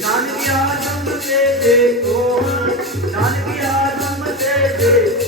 નાનકી આ જન્મ તે જે ઓ નાનકી આ જન્મ તે જે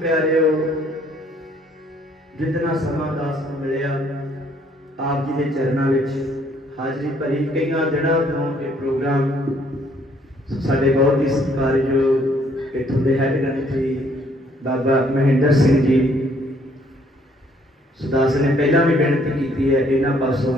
ਪਿਆਰਿਓ, ਜਿੰਨਾ ਸਮਾਂ ਦਾਸ ਨੂੰ ਮਿਲਿਆ, ਆਪ ਜੀ ਦੇ ਚਰਨਾਂ ਵਿੱਚ ਹਾਜ਼ਰੀ ਭਰੀ ਕਈਆਂ ਦਿਨਾਂ ਤੋਂ ਇਹ ਪ੍ਰੋਗਰਾਮ ਸਾਡੇ ਬਹੁਤ ਹੀ ਸਤਿਕਾਰਯੋਗ ਇਥੋਂ ਦੇ ਹੈੱਡ ਗਣਿਤੀ ਬਾਬਾ ਮਹਿੰਦਰ ਸਿੰਘ ਜੀ ਸੁਦਾਸ ਨੇ ਪਹਿਲਾਂ ਵੀ ਬੇਨਤੀ ਕੀਤੀ ਹੈ ਇਹਨਾਂ ਪਾਸੋਂ